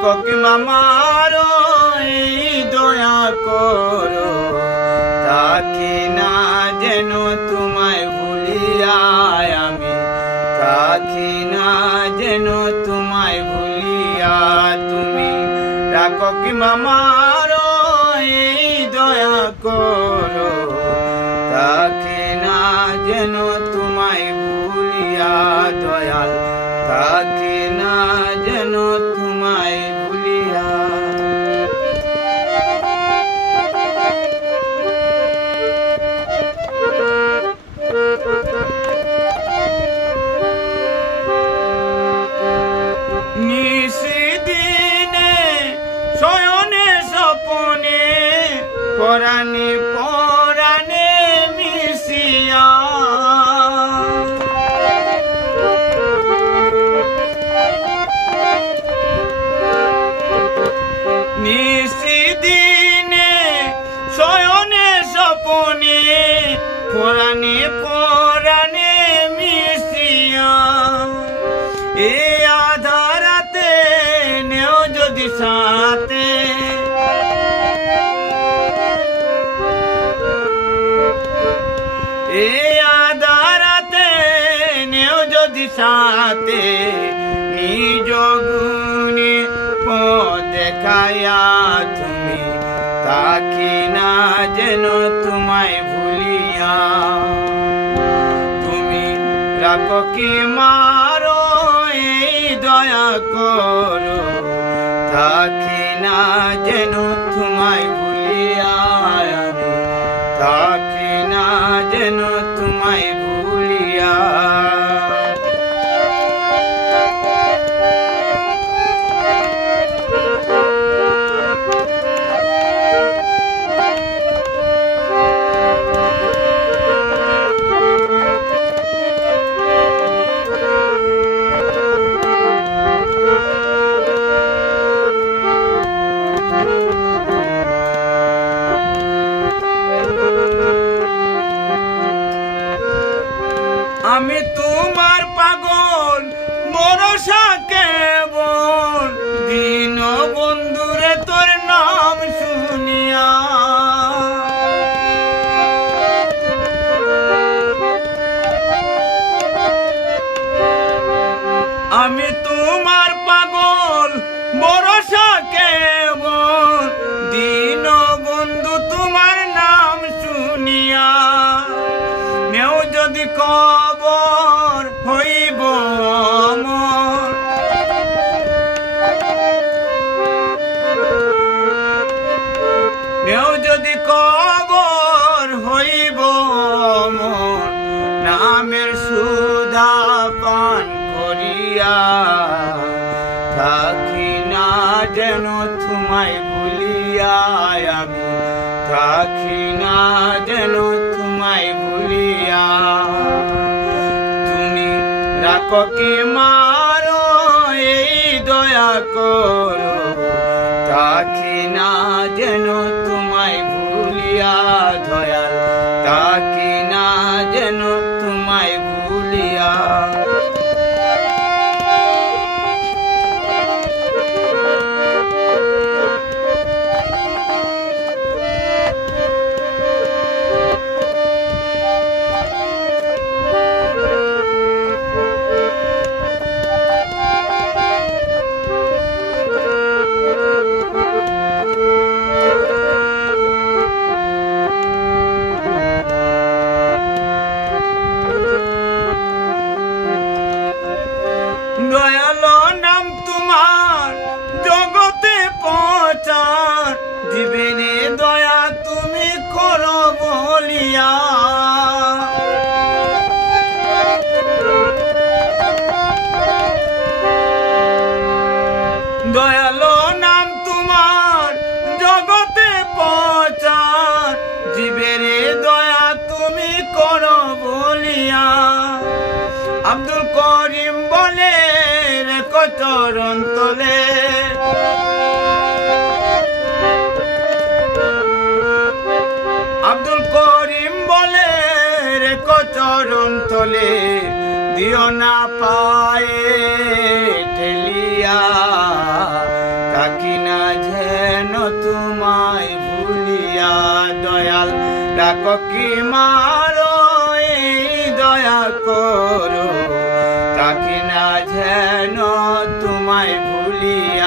রাখো কি মামার দয়া করো, থাকি না যেন তোমায় ভুলিয়া আমি, থাকি না যেন তোমায় ভুলিয়া। তুমি রাখো কি মামার দয়া করো, থাকি না যেন তোমায় ভুলিয়া দয়াল, থাকি না যেন তোমায় ভুলিয়া। নিশিদিনে শয়নে স্বপনে পরাণে পরাণে মিশিয়া, নিশিদিনে শয়নে স্বপনে পরাণে পরাণে মিশিয়া। এ আধারাতে নেও যদি সাথে, এ আধারাতে নেও যদি সাথে, নিজ গুণে পথ দেখায়া তুমি, থাকি না যেন তোমায় ভুলিয়া। তুমি রাখো কি মারো দয়া করো, থাকি না যেন তোমায় ভুলিয়া আমি, থাকি না যেন তোমায় ভুলিয়া। আমি তোমার পাগল ভরসা কেবল, দিন বন্ধুরে তোর নাম শুনিয়া। আমি তোমার পাগল ভরসা কেবল, দিন বন্ধু তোমার নাম শুনিয়া। নেও যদি কবর হইব আমার, নেও যদি কবর হইব আমার, নামের সুধা পান করিয়া, থাকি না যেন তোমায় ভুলিয়া আমি, থাকি না যেন তোমায় ভুলিয়া। তুমি রাখো কি মারো এই দয়া করো, থাকি না যেন তোমায় ভুলিয়া দয়াল, থাকি না যেন তোমায় ভুলিয়া। দয়ালো নাম তোমার জগতে পৌঁছার, জীবনে দয়া তুমি করো বলিয়া। দয়ালো নাম তোমার জগতে পৌঁছার, জীবনে দয়া তুমি করো বলিয়া। আব্দুল করিম বলে রেখো চরণ তলে, আব্দুল করিম বলে রেখো চরণ তলে, দিও না পায়ে ঠেলিয়া, তোমায় ভুলিয়া দয়াল ডাকো কি মারো এই দয়া করো তাকে না যেন তোমায় ভুলিয়া